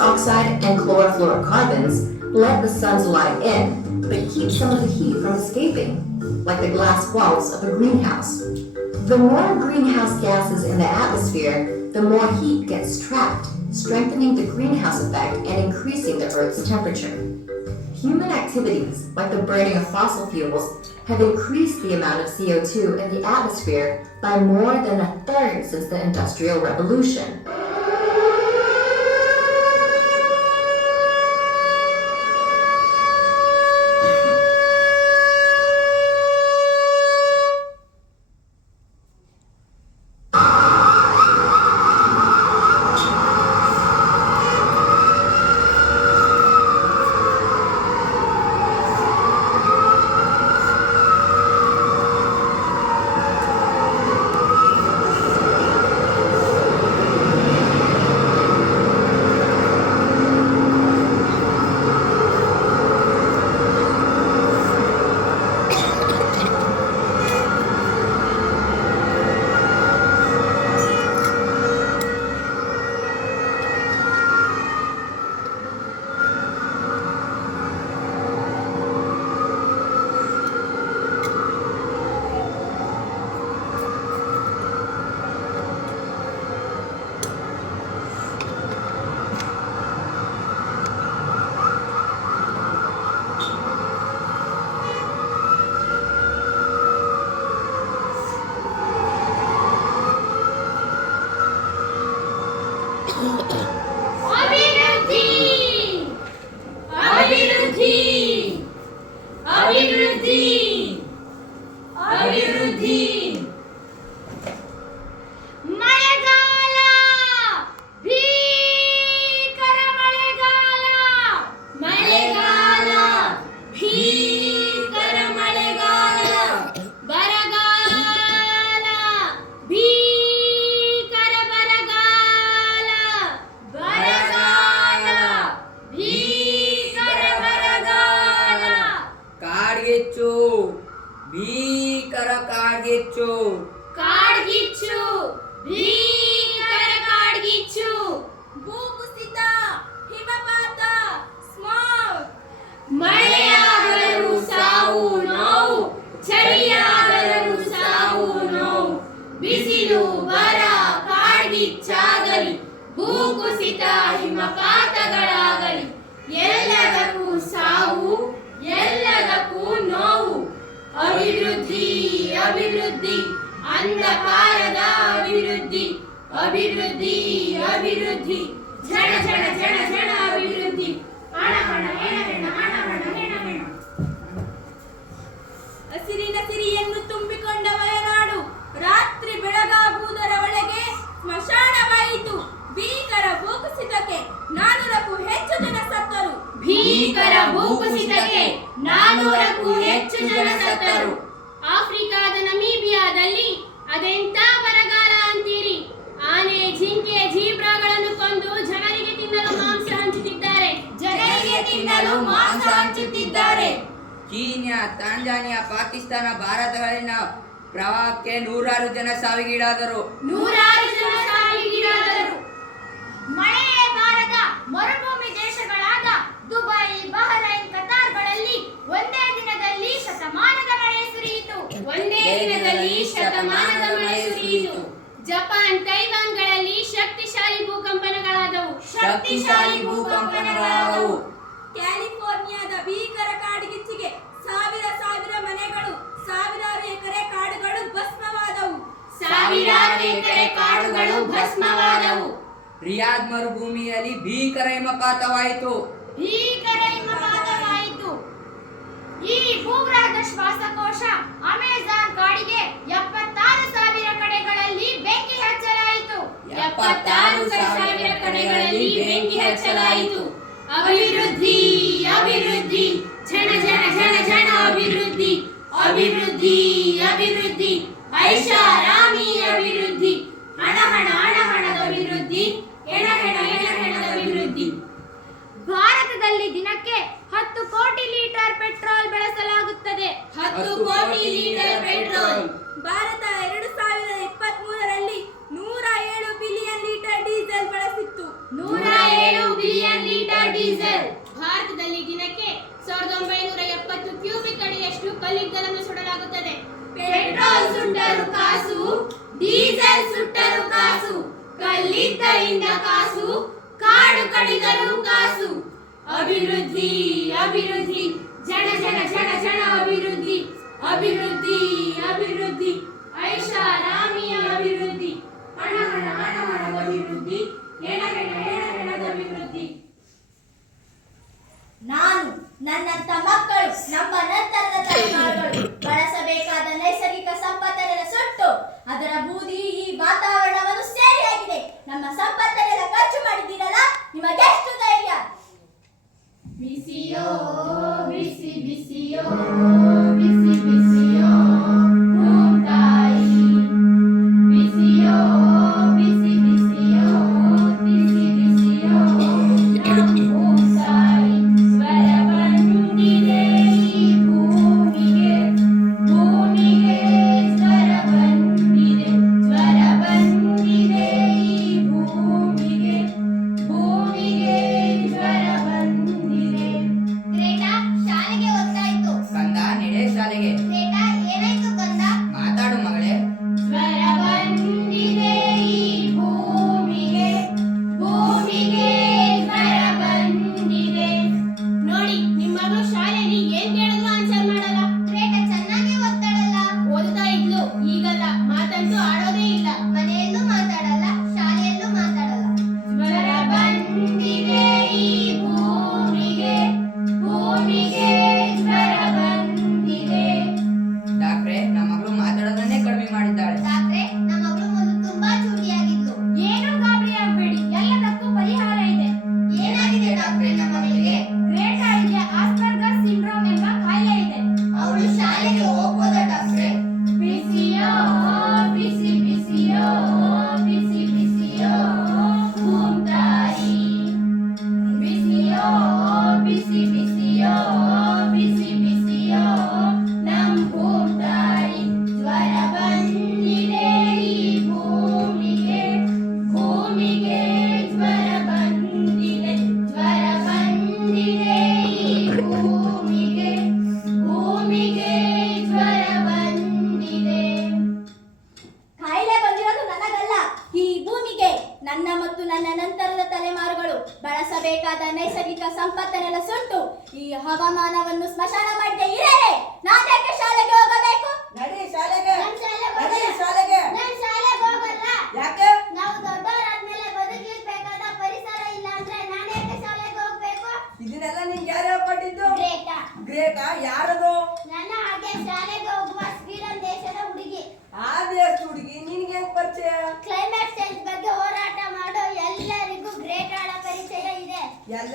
oxide and chlorofluorocarbons let the sun's light in, but keep some of the heat from escaping, like the glass walls of a greenhouse. The more greenhouse gases in the atmosphere, the more heat gets trapped, strengthening the greenhouse effect and increasing the Earth's temperature. Human activities, like the burning of fossil fuels, have increased the amount of CO2 in the atmosphere by more than a third since the Industrial Revolution. ಹಿಮಪಾತಗಳಾಗಲಿ ಎಲ್ಲದಕ್ಕೂ ಸಾವು, ಎಲ್ಲದಕ್ಕೂ ನೋವು. ಅಭಿವೃದ್ಧಿ ಅಭಿವೃದ್ಧಿ. ಅಂಧಕಾರದ ಅಭಿವೃದ್ಧಿ. ಅಭಿವೃದ್ಧಿ ಅಭಿವೃದ್ಧಿ. ಝಣ ಝಣ ಝಣ ಝಣ ಅಭಿವೃದ್ಧಿ ಹಣ ಹಣ ಹೆಣ ಹೆಣ ಹಣ ಹಣ ಹೆಣ ಹೆಣ ಹಸಿರಿನ ಸಿರಿಯನ್ನು ತುಂಬಿಕೊಂಡ ವಯನಾಡು ರಾತ್ರಿ ಬೆಳಗಾಗುವುದರ ಒಳಗೆ ಸ್ಮಶಾನವಾಯಿತು ಭೀಕರ ಭೂಕುಸಿತಕ್ಕೆ ನಾನೂರಕ್ಕೂ ಹೆಚ್ಚು ಜನ ಸತ್ತರು ಭೀಕರ ಭೂಕುಸಿತಕ್ಕೆ ನಾನೂರಕ್ಕೂ ಹೆಚ್ಚು ಜನ ಸತ್ತರು. ಆಫ್ರಿಕಾದ ನಮೀಬಿಯಾದಲ್ಲಿ ಅದೆಂತ ಬರಗಾಲ ಅಂತೀರಿ? ಆನೆ ಜಿಂಕೆ ಜೀಬ್ರಾಗಳನ್ನು ಕೊಂದು ಜನರಿಗೆ ತಿನ್ನಲು ಮಾಂಸ ಹಂಚುತ್ತಿದ್ದಾರೆ. ಜನರಿಗೆ ತಿನ್ನಲು ಮಾಂಸ ಹಂಚುತ್ತಿದ್ದಾರೆ. ಕೀನ್ಯಾ ತಾಂಜಾನಿಯಾ ಪಾಕಿಸ್ತಾನ ಭಾರತಗಳಲ್ಲಿನ ಪ್ರವಾಹಕ್ಕೆ ನೂರಾರು ಜನ ಸಾವಿಗೀಡಾದರು. ನೂರಾರು ಜನ ಸಾವಿಗೀಡಾದರು. ಮಳೆಯೇ ಜಪಾನ್ ತೈವಾನ್ಗಳಲ್ಲಿ ಶಕ್ತಿಶಾಲಿ ಭೂಕಂಪನಗಳಾದವು. ಶಕ್ತಿಶಾಲಿ ಭೂಕಂಪನಗಳಾದವು. ಕ್ಯಾಲಿಫೋರ್ನಿಯಾದ ಭೀಕರ ಕಾಡ್ಗಿಚ್ಚಿಗೆ ಸಾವಿರ ಸಾವಿರ ಮನೆಗಳು ಸಾವಿರಾರು ಎಕರೆ ಕಾಡುಗಳು ಭಸ್ಮವಾದವು. ಸಾವಿರಾರು ಎಕರೆ ಕಾಡುಗಳು ಭಸ್ಮವಾದವು. ರಿಯಾದ್ ಮರುಭೂಮಿಯಲ್ಲಿ ಭೀಕರ ಹಿಮಪಾತವಾಯಿತು. ಭೀಕರ ಹಿಮಪಾತವಾಯಿತು. ಈ ಭೂಗ್ರಹದ ಶ್ವಾಸಕೋಶ ಡೀಸೆಲ್. ಭಾರತದಲ್ಲಿ ದಿನಕ್ಕೆ ಸಾವಿರದ ಒಂಬೈನೂರ ಎಪ್ಪತ್ತು ಕ್ಯೂಬಿಕ್ ಅಡಿಯಷ್ಟು ಕಲ್ಲಿದ್ದಲನ್ನು ಸುಡಲಾಗುತ್ತದೆ. ಪೆಟ್ರೋಲ್ ಸುಟ್ಟರು ಕಾಸು, ಡೀಸೆಲ್ ಸುಟ್ಟರು ಕಾಸು ಕಲ್ಲಿದ್ದಲಿಂದ ಕಾಸು, ಕಾಡು ಕಡಿದರು ಕಾಸು. ಅಭಿವೃದ್ಧಿ ಅಭಿವೃದ್ಧಿ, ಜನ ಜನ ಜನ ಜನ ಅಭಿವೃದ್ಧಿ ಅಭಿವೃದ್ಧಿ ಅಭಿವೃದ್ಧಿ, ಐಷಾರಾಮಿಯ ಅಭಿವೃದ್ಧಿ, ಹಣ ಹಣ ಹಣ ಹಣ ಅಭಿವೃದ್ಧಿ, ಹೆಣ ಹೆಣ ಅಭಿವೃದ್ಧಿ. ನಾನು ನನ್ನಂತ ಮಕ್ಕಳು ನಮ್ಮ ನಂತರದ ತಲೆಮಾರುಗಳು.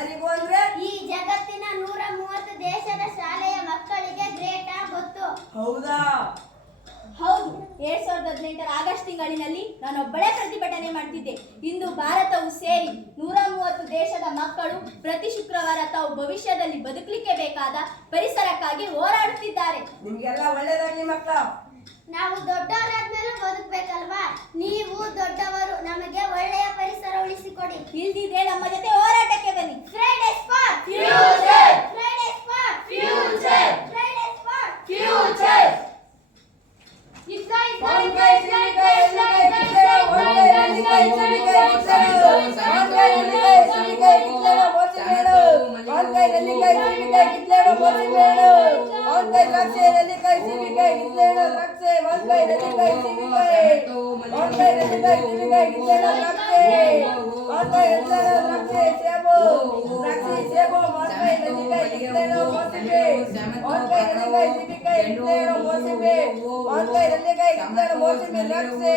ಎಲ್ಲರಿಗೂ ಅಂದ್ರೆ? ಈ ಜಗತ್ತಿನ ನೂರ ಮೂವತ್ತು ದೇಶದ ಶಾಲೆಯ ಮಕ್ಕಳಿಗೆ ಗ್ರೇಟಾ ಗೊತ್ತು. ಹೌದಾ? ಹೌದು. ಎರಡ್ ಸಾವಿರದ ಹದಿನೆಂಟರ ಆಗಸ್ಟ್ ತಿಂಗಳಿನಲ್ಲಿ ನಾನೊಬ್ಬಳೇ ಪ್ರತಿಭಟನೆ ಮಾಡ್ತಿದ್ದೆ. ಇಂದು ಭಾರತವು ಸೇರಿ ನೂರ ಮೂವತ್ತು ದೇಶದ ಮಕ್ಕಳು ಪ್ರತಿ ಶುಕ್ರವಾರ ತಾವು ಭವಿಷ್ಯದಲ್ಲಿ ಬದುಕಲಿಕ್ಕೆ ಬೇಕಾದ ಪರಿಸರಕ್ಕಾಗಿ ಹೋರಾಡುತ್ತಿದ್ದಾರೆ. ನಿಮ್ಗೆಲ್ಲ ಒಳ್ಳೇದಾಗಿ ಮಕ್ಕಳ ನಾವು ದೊಡ್ಡವರಾದ್ಮೇಲೆ ಬದುಕ್ಬೇಕಲ್ವಾ? ನೀವು ದೊಡ್ಡವರು ನಮಗೆ ಒಳ್ಳೆಯ ಪರಿಸರ ಉಳಿಸಿಕೊಡಿ. ಇಲ್ದಿದ್ರೆ ನಮ್ಮ ಜೊತೆ చెండు వంకాయ నల్లికాయ గిట్ల మోసమే ద్రాక్షే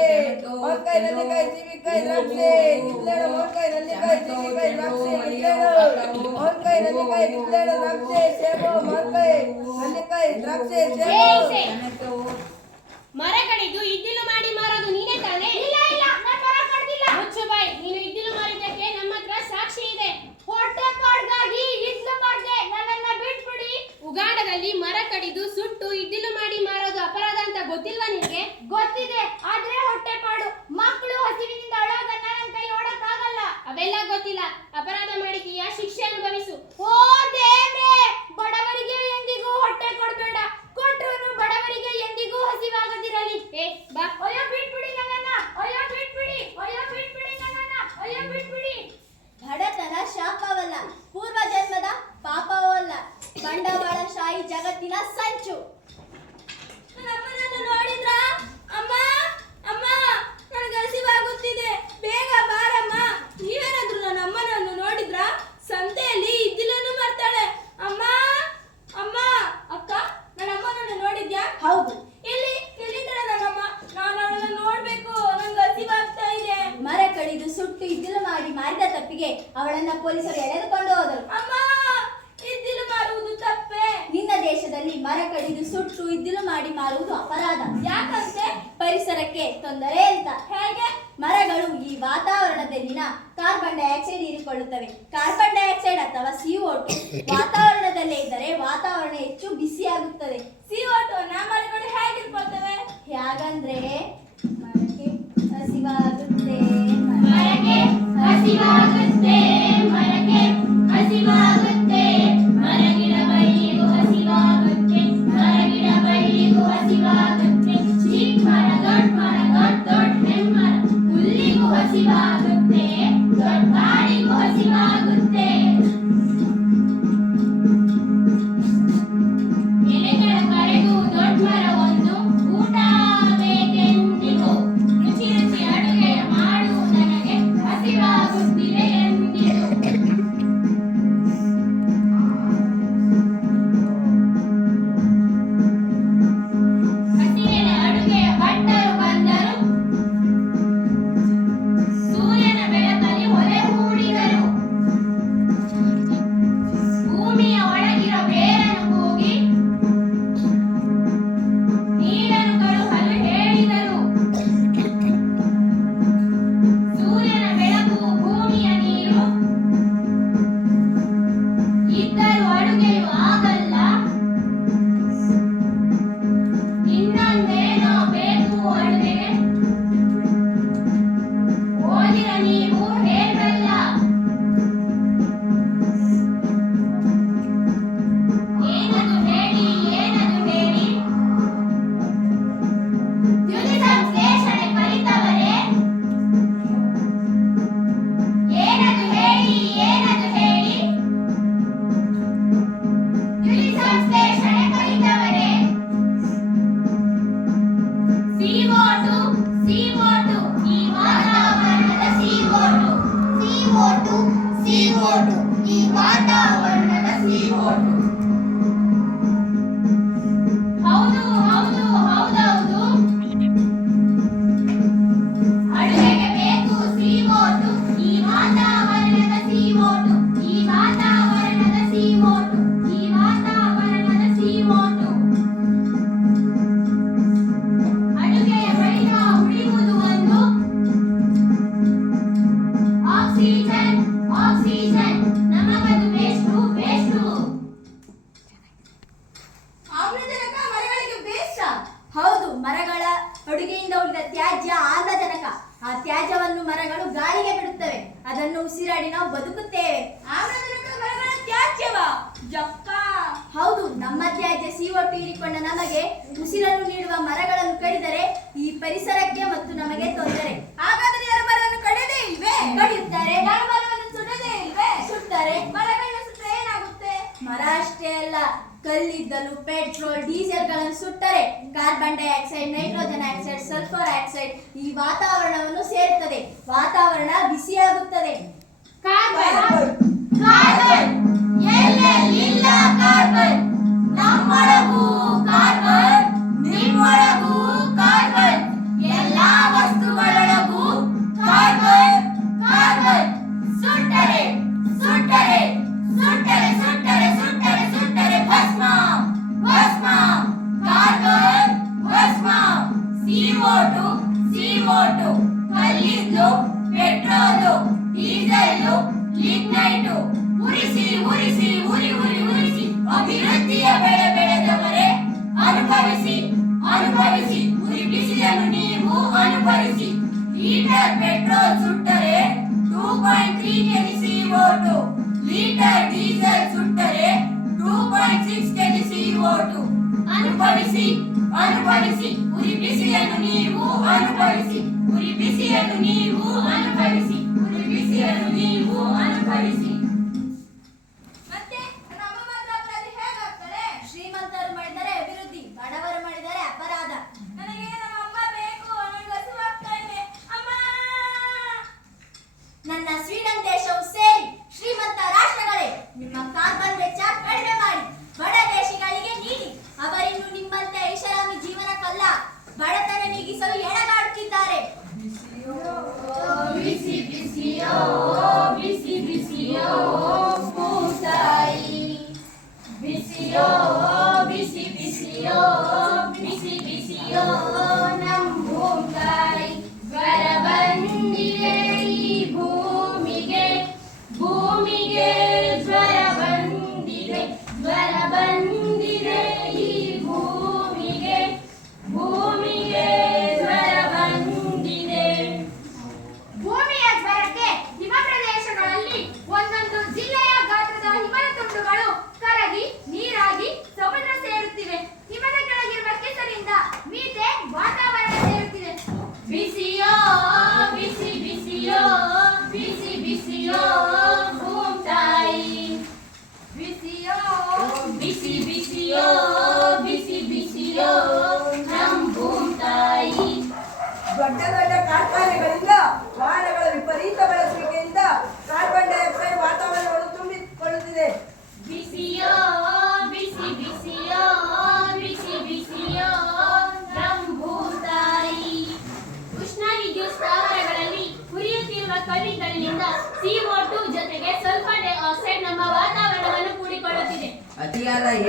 వంకాయ నల్లికాయ జీవికాయ ద్రాక్షే గిట్ల వంకాయ నల్లికాయ జీవికాయ ద్రాక్షే గిట్ల వంకాయ నల్లికాయ గిట్ల ద్రాక్షే సేబో వంకాయ నల్లికాయ ద్రాక్షే సేబో ಮರಗಳಿದ್ದು ಇದ್ದಿಲು ಮಾಡಿ ಮಾರೋದು ನೀನೇ ತಾನೇ ಇಲ್ಲ ಇಲ್ಲ ನಾನು ಮರ ಕಡ್ದಿಲ್ಲ ಮುಚ್ಚು ಬಾಯ್ ನೀನು ಇದ್ದಿಲು ಮಾರಿದ್ದಕ್ಕೆ ನಮ್ಮ ಹತ್ರ ಸಾಕ್ಷಿ ಇದೆ ಹೊಟ್ಟೆ ಪಾಡ್ಗಾಗಿ ಇದ್ಲು ಉಗಾಂಡದಲ್ಲಿ ಮರ ಕಡಿದು ಸುಟ್ಟು ಇದ್ದಿಲು ಮಾಡಿ ಮಾರೋದು ಅಪರಾಧ ಅಂತ ಗೊತ್ತಿಲ್ವಾ ನಿನಗೆ ಗೊತ್ತಿದೆ. ಆದ್ರೆ ಹೊಟ್ಟೆ ಪಾಡು. ಮಕ್ಕಳು ಹಸಿವಿನಿಂದ ಅಳೋದನ್ನ Gracias. ಹಣ್ಣು ಮರಗಳು ಗಾಳಿಗೆ ಬಿಡುತ್ತವೆ. ಅದನ್ನು ಉಸಿರಾಡಿ ನಾವು ಬದುಕುತ್ತೇವೆ. ತ್ಯಾಜ್ಯವಾ? ಹೌದು, ನಮ್ಮ ತ್ಯಾಜ್ಯ ಸಿಒ ಹೀರಿಕೊಂಡ ನಮಗೆ ಉಸಿರನ್ನು ನೀಡುವ ಮರಗಳನ್ನು ಕಡಿದರೆ ಈ ಪರಿಸರಕ್ಕೆ ಮತ್ತು ನಮಗೆ ತೊಂದರೆ. ಹಾಗಾದ್ರೆ ಯಾರು ಮರವನ್ನು ಕಡಿಯದೇ ಇಲ್ವೇ? ಕಡಿಯುತ್ತಾರೆ. ಯಾರು ಮರವನ್ನು ಸುಡದೇ ಇಲ್ವೇ? ಸುಡ್ತಾರೆ. ಮರಗಳನ್ನು ಸುಟ್ಟ ಏನಾಗುತ್ತೆ? ಮರ ಅಷ್ಟೇ ಅಲ್ಲ. ಕಲ್ಲಿದ್ದಲು, ಪೆಟ್ರೋಲ್ ಡೀಸೆಲ್ಗಳನ್ನು ಸುಟ್ಟರೆ carbon dioxide, nitrogen oxide, sulphur oxide ಈ ವಾತಾವರಣವನ್ನು ಸೇರುತ್ತದೆ. ವಾತಾವರಣ ಬಿಸಿಯಾಗುತ್ತದೆ. Carbon carbon carbon? పెట్రోల్ சுட்டரே 2.3 kg CO2 లీటర్ డీజిల్ சுட்டரே 2.6 kg CO2 ಅನುಭವಿಸಿ ಅನುಭವಿಸಿ ಉರಿಬಿಸಿಯನ್ನು ನೀವು ಅನುಭವಿಸಿ ಉರಿಬಿಸಿಯನ್ನು ನೀವು ಅನುಭವಿಸಿ ಉರಿಬಿಸಿಯನ್ನು ನೀವು ಅನುಭವಿಸಿ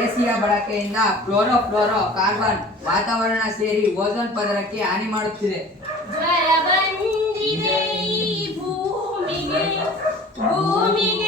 ಎಸಿಯ ಬಳಕೆಯಿಂದ ಕ್ಲೋರೋ ಫ್ಲೋರೋ ಕಾರ್ಬನ್ ವಾತಾವರಣ ಸೇರಿ ಓಜೋನ್ ಪದರಕ್ಕೆ ಹಾನಿ ಮಾಡುತ್ತಿದೆ. ಭೂಮಿಗೆ ಭೂಮಿಗೆ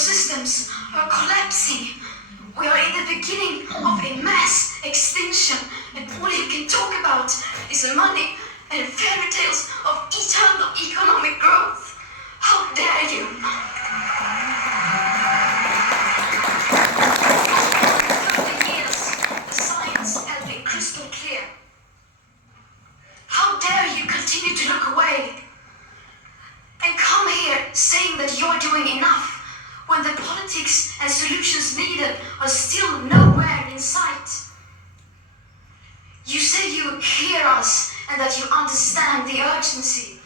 ecosystems are collapsing. We are in the beginning of a mass extinction, and all you can talk about is money and fairy tales of eternal economic growth. How dare you! that you understand the urgency.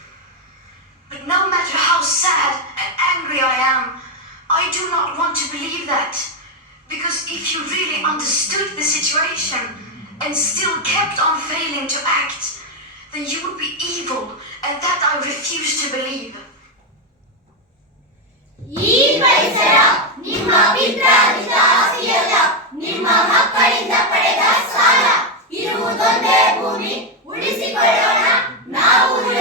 But no matter how sad and angry I am, I do not want to believe that. Because if you really understood the situation and still kept on failing to act, then you would be evil, and that I refuse to believe. ನಿಮ್ಮ ಮಕ್ಕಳಿಂದ ಪಡೆದ ಸಾಲ ಇರುವುದೊಂದೇ ಭೂಮಿ Por isso que não